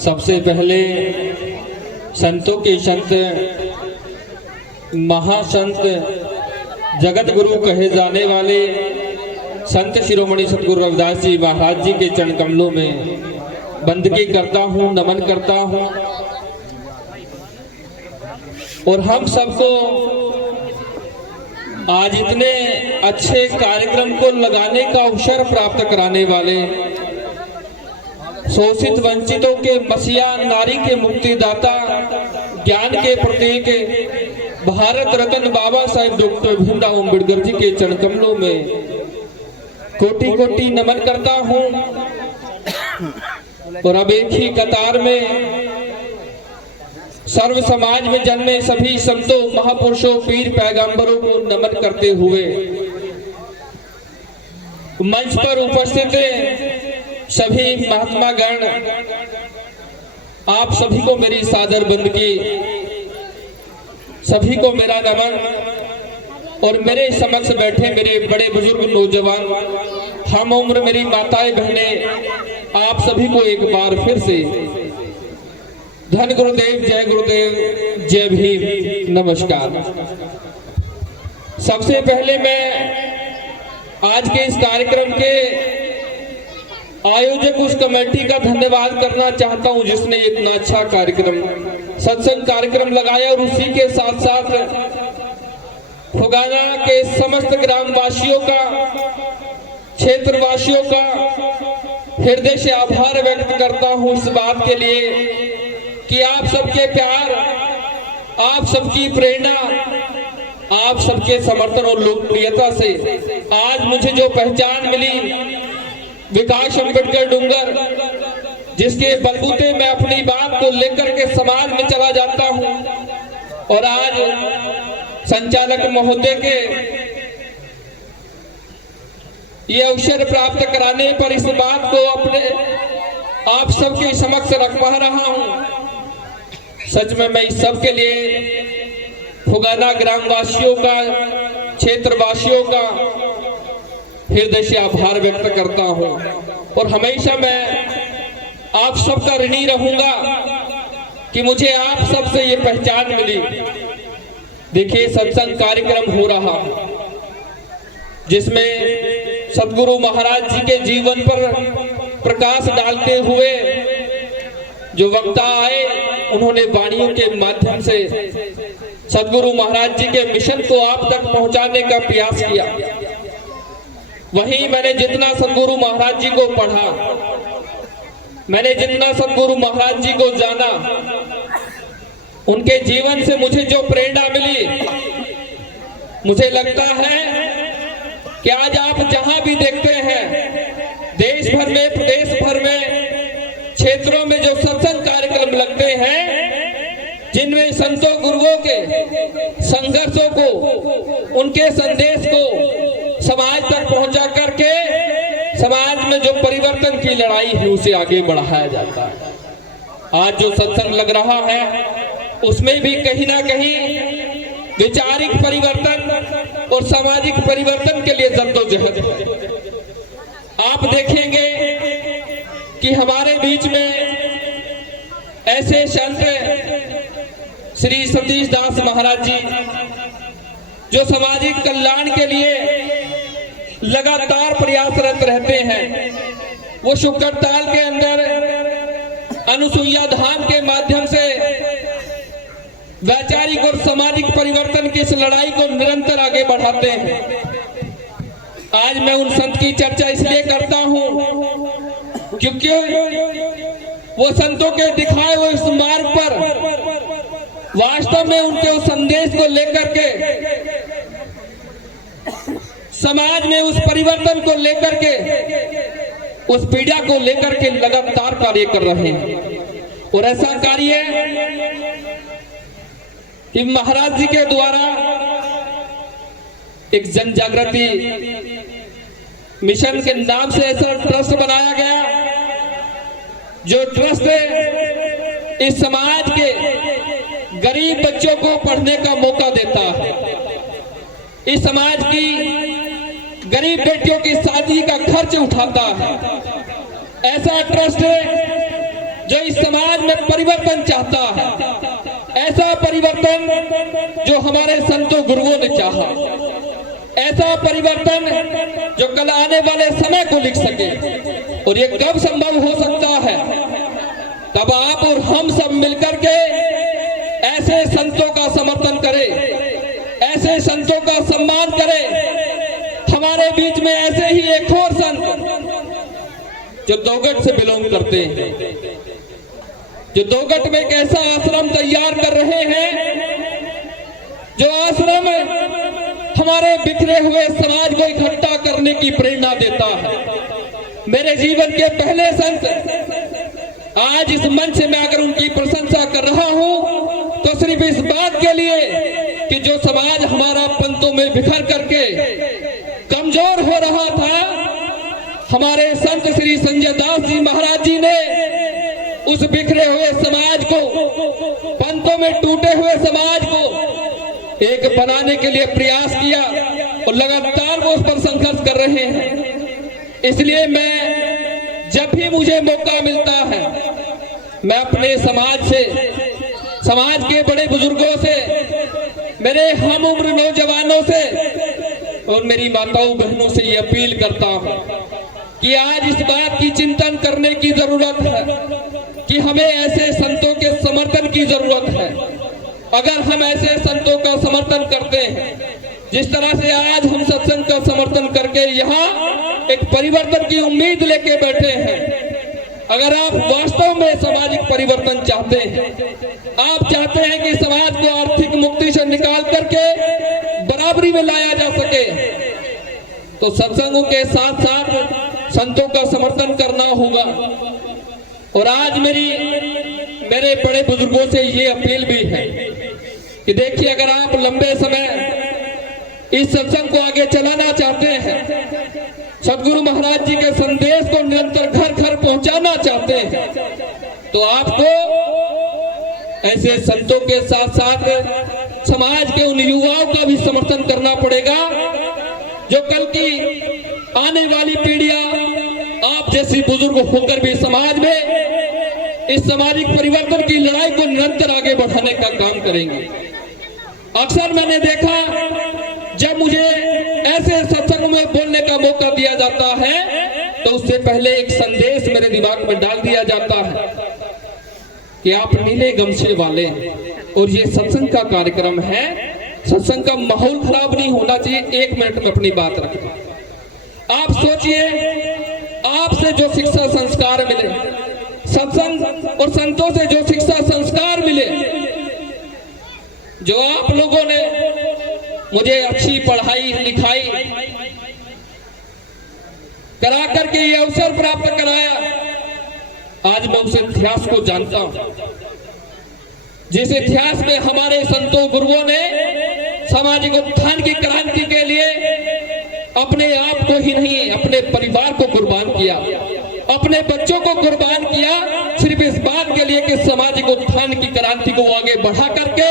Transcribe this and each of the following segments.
सबसे पहले संतों के संत, महासंत, जगत गुरु कहे जाने वाले संत शिरोमणि सतगुरु रविदास जी महाराज जी के चरण कमलों में बंदगी करता हूँ, नमन करता हूँ। और हम सबको आज इतने अच्छे कार्यक्रम को लगाने का अवसर प्राप्त कराने वाले शोषित वंचितों के मसीहा, नारी के मुक्तिदाता, ज्ञान के प्रतीक भारत रत्न बाबा साहेब डॉक्टर भीमराव अम्बेडकर जी के चरण कमलों में कोटि कोटि नमन करता हूँ। और अब एक ही कतार में सर्व समाज में जन्मे सभी संतों, महापुरुषों, पीर पैगंबरों को नमन करते हुए मंच पर उपस्थित सभी महात्मा गण, आप सभी को मेरी सादर बंदगी, सभी को मेरा नमन। और मेरे समक्ष बैठे मेरे बड़े बुजुर्ग, नौजवान, हम उम्र, मेरी माताएं, बहनें, आप सभी को एक बार फिर से धन गुरुदेव, जय गुरुदेव, जय भीम, नमस्कार। सबसे पहले मैं आज के इस कार्यक्रम के आयोजक, उस कमेटी का धन्यवाद करना चाहता हूं जिसने इतना अच्छा कार्यक्रम, सत्संग कार्यक्रम लगाया। और उसी के साथ साथ फुगाना के समस्त ग्रामवासियों का, क्षेत्रवासियों का हृदय से आभार व्यक्त करता हूं इस बात के लिए कि आप सबके प्यार, आप सबकी प्रेरणा, आप सबके समर्थन और लोकप्रियता से आज मुझे जो पहचान मिली, विकास अम्बेडकर डूंगर, जिसके बलबूते मैं अपनी बात को लेकर के समाज में चला जाता हूं। और आज संचालक महोदय के ये अवसर प्राप्त कराने पर इस बात को अपने आप सबके समक्ष रख पा रहा हूं। सच में मैं इस सब के लिए फुगाना ग्रामवासियों का, क्षेत्रवासियों का हृदय से आभार व्यक्त करता हूं। और हमेशा मैं आप सबका ऋणी रहूंगा कि मुझे आप सबसे ये पहचान मिली। देखिए, सत्संग कार्यक्रम हो रहा जिसमें सतगुरु महाराज जी के जीवन पर प्रकाश डालते हुए जो वक्ता आए, उन्होंने वाणियों के माध्यम से सतगुरु महाराज जी के मिशन को आप तक पहुंचाने का प्रयास किया। वहीं मैंने जितना सतगुरु महाराज जी को पढ़ा, मैंने जितना सतगुरु महाराज जी को जाना, उनके जीवन से मुझे जो प्रेरणा मिली, मुझे लगता है कि आज आप जहां भी देखते हैं, देश भर में, प्रदेश भर में, क्षेत्रों में जो सत्संग कार्यक्रम लगते हैं, जिनमें संतों गुरुओं के संघर्षों को, उनके संदेश को समाज तक पहुंचा करके समाज में जो परिवर्तन की लड़ाई है उसे आगे बढ़ाया जाता है। आज जो सत्संग लग रहा है उसमें भी कहीं ना कहीं वैचारिक परिवर्तन और सामाजिक परिवर्तन के लिए जद्दोजहद है। आप देखेंगे कि हमारे बीच में ऐसे संत श्री सतीश दास महाराज जी, जो सामाजिक कल्याण के लिए लगातार प्रयासरत रहते हैं। वो शुक्रताल के अंदर अनुसुईया धाम के माध्यम से वैचारिक और सामाजिक परिवर्तन की इस लड़ाई को निरंतर आगे बढ़ाते हैं। आज मैं उन संत की चर्चा इसलिए करता हूं क्योंकि वो संतों के दिखाए हुए इस मार्ग पर वास्तव में उनके उस संदेश को लेकर के समाज में उस परिवर्तन को लेकर के, उस पीड़ा को लेकर के लगातार कार्य कर रहे हैं। और ऐसा कार्य कि महाराज जी के द्वारा एक जन जागृति मिशन के नाम से ऐसा ट्रस्ट बनाया गया, जो ट्रस्ट इस समाज के गरीब बच्चों को पढ़ने का मौका देता है, इस समाज की गरीब बेटियों की शादी का खर्च उठाता है। ऐसा ट्रस्ट जो इस समाज में परिवर्तन चाहता है, ऐसा परिवर्तन जो हमारे संतों गुरुओं ने चाहा, ऐसा परिवर्तन जो कल आने वाले समय को लिख सके। और ये कब संभव हो सकता है? तब आप और हम सब मिलकर के ऐसे संतों का समर्थन करें, ऐसे संतों का सम्मान करें। हमारे बीच में ऐसे ही एक और संत जो दोगट से बिलोंग करते हैं, जो दोगट में एक ऐसा आश्रम तैयार कर रहे हैं, जो आश्रम हमारे बिखरे हुए समाज को इकट्ठा करने की प्रेरणा देता है। मेरे जीवन के पहले संत आज इस मंच से मैं अगर उनकी प्रशंसा कर रहा हूं तो सिर्फ इस बात के लिए कि जो समाज हमारा पंतों में बिखर करके कमजोर हो रहा था, हमारे संत श्री संजय दास जी महाराज जी ने उस बिखरे हुए समाज को, पंतों में टूटे हुए समाज को एक बनाने के लिए प्रयास किया और लगातार वो उस पर संघर्ष कर रहे हैं। इसलिए मैं जब भी मुझे मौका मिलता है, मैं अपने समाज से, समाज के बड़े बुजुर्गों से, मेरे हम उम्र नौजवानों से और मेरी माताओं बहनों से ये अपील करता हूं कि आज इस बात की चिंतन करने की जरूरत है कि हमें ऐसे संतों के समर्थन की जरूरत है। अगर हम ऐसे संतों का समर्थन करते हैं, जिस तरह से आज हम सत्संग का समर्थन करके यहाँ एक परिवर्तन की उम्मीद लेके बैठे हैं, अगर आप वास्तव में सामाजिक परिवर्तन चाहते हैं, आप चाहते हैं कि समाज को आर्थिक मुक्ति से निकाल करके बराबरी में लाया जा सके, तो सत्संगों के साथ साथ संतों का समर्थन करना होगा। और आज मेरे बड़े बुजुर्गों से ये अपील भी है कि देखिए, अगर आप लंबे समय इस सत्संग को आगे चलाना चाहते हैं, सदगुरु महाराज जी के संदेश को निरंतर घर घर पहुंचाना चाहते हैं, तो आपको ऐसे संतों के साथ साथ समाज के उन युवाओं का भी समर्थन करना पड़ेगा जो कल की आने वाली पीढ़ियां आप जैसी बुजुर्ग होकर भी समाज में इस सामाजिक परिवर्तन की लड़ाई को निरंतर आगे बढ़ाने का काम करेंगे। अक्सर मैंने देखा, जब मुझे ऐसे सत्संग में बोलने का मौका दिया जाता है तो उससे पहले एक संदेश मेरे दिमाग में डाल दिया जाता है कि आप नीले गमछे वाले और ये सत्संग का कार्यक्रम है, सत्संग का माहौल खराब नहीं होना चाहिए। 1 मिनट में अपनी बात रखें। आप सोचिए, आपसे जो शिक्षा संस्कार मिले, सत्संग और संतों से जो शिक्षा संस्कार मिले, जो आप लोगों ने मुझे अच्छी पढ़ाई लिखाई करा करके ये अवसर प्राप्त कराया, आज मैं उस इतिहास को जानता हूं जिस इतिहास में हमारे संतों गुरुओं ने सामाजिक उत्थान की क्रांति के लिए अपने आप को ही नहीं, अपने परिवार को कुर्बान किया, अपने बच्चों को कुर्बान किया, सिर्फ इस बात के लिए कि सामाजिक उत्थान की क्रांति को आगे बढ़ा करके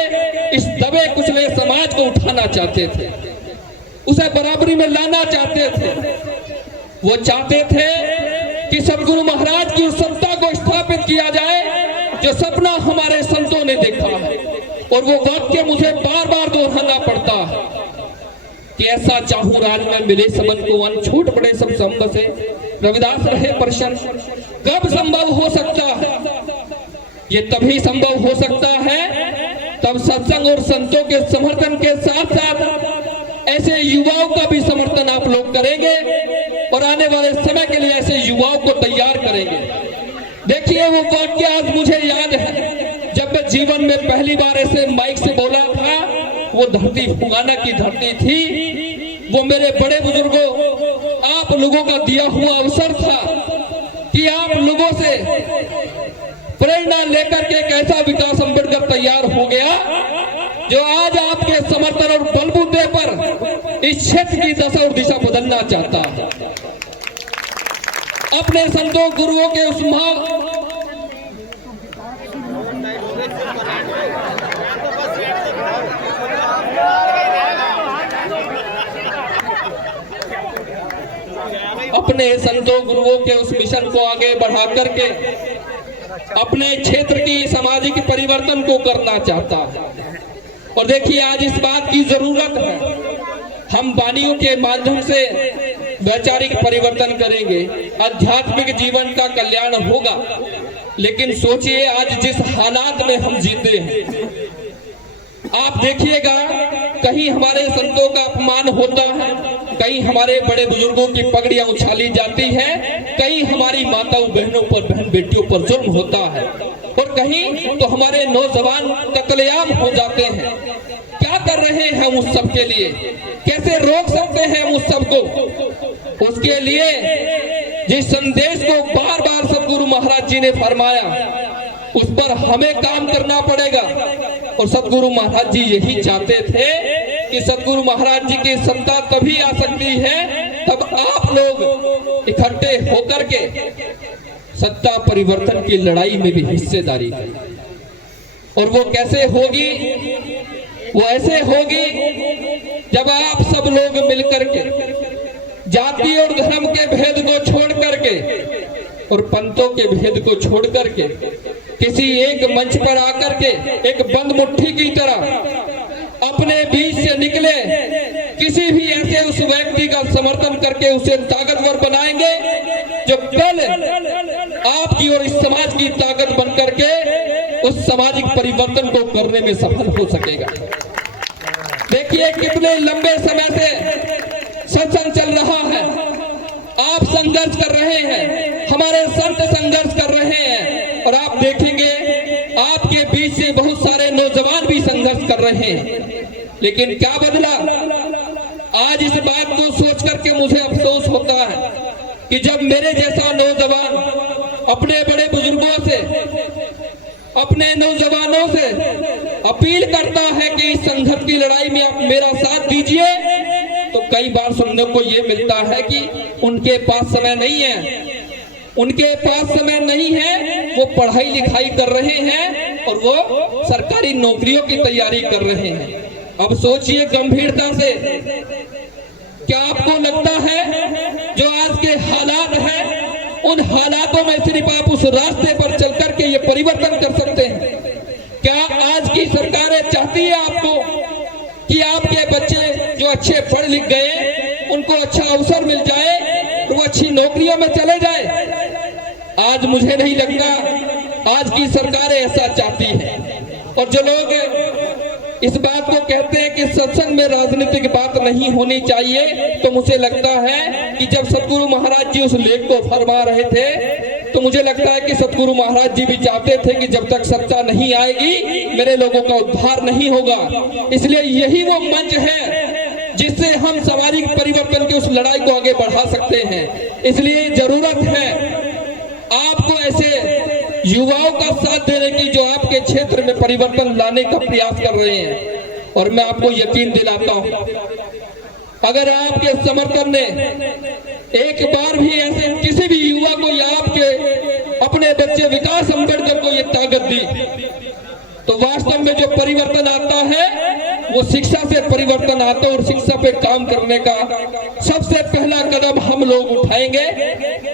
इस दबे कुचले समाज को उठाना चाहते थे, उसे बराबरी में लाना चाहते थे। वो चाहते थे कि सदगुरु महाराज की उस सत्ता को स्थापित किया जाए जो सपना हमारे संतों ने देखा है। और वो वाक्य मुझे बार बार दोहराना पड़ता है कि ऐसा चाहूं राज में मिले सबन को अन, छूट पड़े सब संग से रविदास रहे प्रसन्न। कब संभव हो सकता है? ये तभी संभव हो सकता है तब सत्संग और संतों के समर्थन के साथ साथ ऐसे युवाओं का भी समर्थन आप लोग करेंगे और आने वाले समय के लिए ऐसे युवाओं को तैयार करेंगे। देखिए, वो वाक्य आज मुझे याद है, जब मैं जीवन में पहली बार ऐसे माइक से बोला था, वो धरती फुगाना की धरती थी। वो मेरे बड़े बुजुर्गों, आप लोगों का दिया हुआ अवसर था कि आप लोगों से प्रेरणा लेकर के एक ऐसा विकास अम्बेडकर तैयार हो गया जो आज आपके समर्थन और बलबूते पर इस क्षेत्र की दशा और दिशा बदलना चाहता है। अपने संतों गुरुओं के उस अपने संतों गुरुओं के उस मिशन को आगे बढ़ा करके अपने क्षेत्र की सामाजिक परिवर्तन को करना चाहता है। और देखिए आज इस बात की जरूरत है, हम वाणियों के माध्यम से वैचारिक परिवर्तन करेंगे, आध्यात्मिक जीवन का कल्याण होगा। लेकिन सोचिए आज जिस हालात में हम जीते हैं, आप देखिएगा कहीं हमारे संतों का अपमान होता है, कहीं हमारे बड़े बुजुर्गों की पगड़ियां उछाली जाती है, कहीं हमारी माताओं बहनों पर, बहन बेटियों पर जुल्म होता है, और कहीं तो हमारे नौजवान कत्लेआम हो जाते हैं। क्या कर रहे हैं उस सब के लिए? कैसे रोक सकते हैं उस सब को? उसके लिए जिस संदेश को बार बार सतगुरु महाराज जी ने फरमाया, उस पर हमें काम करना पड़ेगा। और सतगुरु महाराज जी यही चाहते थे कि सतगुरु महाराज जी की सत्ता तभी आ सकती है तब आप लोग इकट्ठे होकर के सत्ता परिवर्तन की लड़ाई में भी हिस्सेदारी करें। और वो कैसे होगी? वो ऐसे होगी जब आप सब लोग मिलकर के जाति और धर्म के भेद को छोड़ करके और पंथों के भेद को छोड़ करके किसी एक मंच पर आकर के एक बंद मुट्ठी की तरह अपने बीच से निकले किसी भी ऐसे उस व्यक्ति का समर्थन करके उसे ताकतवर बनाएंगे जो कल आपकी और इस समाज की ताकत बन करके उस सामाजिक परिवर्तन को करने में सफल हो सकेगा। देखिए कितने लंबे समय से सत्संग चल रहा है, आप संघर्ष कर रहे हैं, हमारे संत संघर्ष कर रहे हैं, और आप देखेंगे आपके बीच से बहुत सारे नौजवान भी संघर्ष कर रहे हैं। लेकिन क्या बदला? आज इस बात को सोच करके मुझे अफसोस होता है कि जब मेरे जैसा नौजवान अपने बड़े बुजुर्गों से, अपने नौजवानों से अपील करता है कि इस संघर्ष की लड़ाई में आप मेरा साथ दीजिए, तो कई बार सुनने को ये मिलता है कि उनके पास समय नहीं है, उनके पास समय नहीं है, वो पढ़ाई लिखाई कर रहे हैं और वो सरकारी नौकरियों की तैयारी कर रहे हैं। अब सोचिए गंभीरता से, क्या आपको लगता है जो आज के हालात हैं उन हालातों में सिर्फ आप उस रास्ते पर चल करके ये परिवर्तन कर सकते हैं? क्या आज की सरकारें चाहती है आपको कि आपके बच्चे जो अच्छे पढ़ लिख गए उनको अच्छा अवसर मिल जाए तो वो अच्छी नौकरियों में चले जाए? आज मुझे नहीं लगता आज की सरकारें ऐसा चाहती हैं। और जो लोग इस बात को कहते हैं कि सत्संग में राजनीतिक बात नहीं होनी चाहिए, तो मुझे लगता है कि जब सतगुरु महाराज जी उस लेख को फरमा रहे थे तो मुझे लगता है कि सतगुरु महाराज जी भी चाहते थे कि जब तक सत्ता नहीं आएगी मेरे लोगों का उद्धार नहीं होगा। इसलिए यही वो मंच है जिससे हम सामाजिक परिवर्तन की उस लड़ाई को आगे बढ़ा सकते हैं। इसलिए जरूरत है आपको ऐसे युवाओं का साथ देने की जो आपके क्षेत्र में परिवर्तन लाने का प्रयास कर रहे हैं। और मैं आपको यकीन दिलाता हूं, अगर आपके समर्थन ने एक बार भी ऐसे किसी भी युवा को या आपके अपने बच्चे विकास अम्बेडकर को ये ताकत दी, तो वास्तव में जो परिवर्तन आता है वो शिक्षा से परिवर्तन आता है। और शिक्षा पे काम करने का सबसे पहला कदम हम लोग उठाएंगे,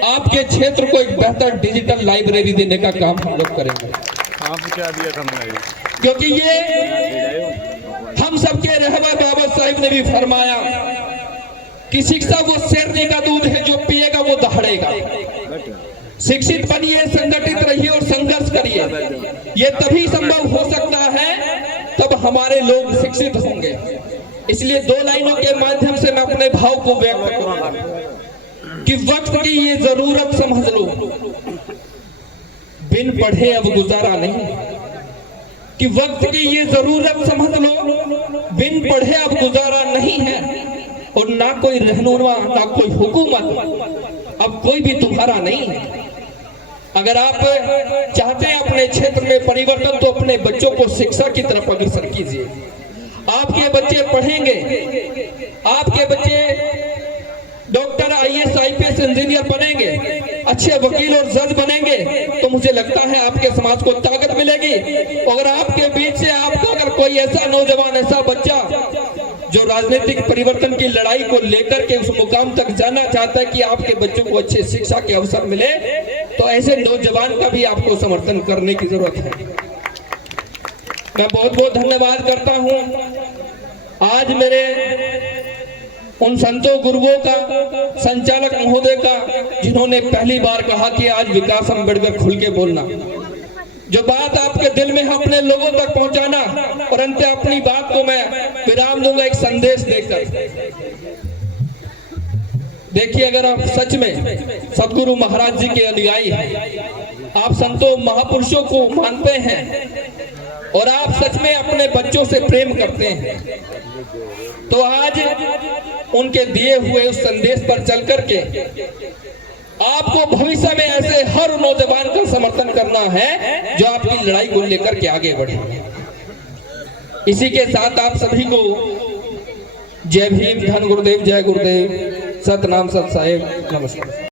आपके क्षेत्र को एक बेहतर डिजिटल लाइब्रेरी देने का काम हम लोग करेंगे। क्या दिया था मैंने? क्योंकि ये हम सबके रहबर बाबा साहिब ने भी फरमाया कि शिक्षा वो शेरनी का दूध है, जो पिएगा वो दहाड़ेगा। शिक्षित बनिए, संगठित रहिए और संघर्ष करिए। ये तभी संभव हो सकता है तब हमारे लोग शिक्षित होंगे। इसलिए दो लाइनों के माध्यम से मैं अपने भाव को व्यक्त करूंगा कि वक्त की ये जरूरत समझ लो, बिन पढ़े अब गुजारा नहीं। कि वक्त की ये जरूरत समझ लो, बिन पढ़े अब गुजारा नहीं है। और ना कोई रहनुमा, ना कोई हुकूमत, अब कोई भी तुम्हारा नहीं है। अगर आप चाहते हैं अपने क्षेत्र में परिवर्तन, तो अपने बच्चों को शिक्षा की तरफ अग्रसर कीजिए। आपके बच्चे पढ़ेंगे, आपके बच्चे डॉक्टर, IAS, IPS, इंजीनियर बनेंगे, अच्छे वकील और जज बनेंगे, तो मुझे लगता है आपके समाज को ताकत मिलेगी। अगर आपके बीच से आपका अगर कोई ऐसा नौजवान, ऐसा बच्चा जो राजनीतिक परिवर्तन की लड़ाई को लेकर के उस मुकाम तक जाना चाहता है कि आपके बच्चों को अच्छे शिक्षा के अवसर मिले, तो ऐसे नौजवान का भी आपको समर्थन करने की जरूरत है। मैं बहुत बहुत धन्यवाद करता हूं आज मेरे उन संतों गुरुओं का, संचालक महोदय का, जिन्होंने पहली बार कहा कि आज विकास अम्बेडकर खुल के बोलना, जो बात आपके दिल में है अपने लोगों तक पहुंचाना। और अंत अपनी बात को मैं विराम दूंगा एक संदेश देकर। देखिए, अगर आप सच में सदगुरु महाराज जी के अनुयायी हैं, आप संतों महापुरुषों को मानते हैं और आप सच में अपने बच्चों से प्रेम करते हैं, तो आज उनके दिए हुए उस संदेश पर चल करके आपको भविष्य में ऐसे हर नौजवान का समर्थन करना है जो आपकी लड़ाई को लेकर के आगे बढ़े। इसी के साथ आप सभी को जय भीम, धन गुरुदेव, जय गुरुदेव, सतनाम सत साहेब, नमस्कार।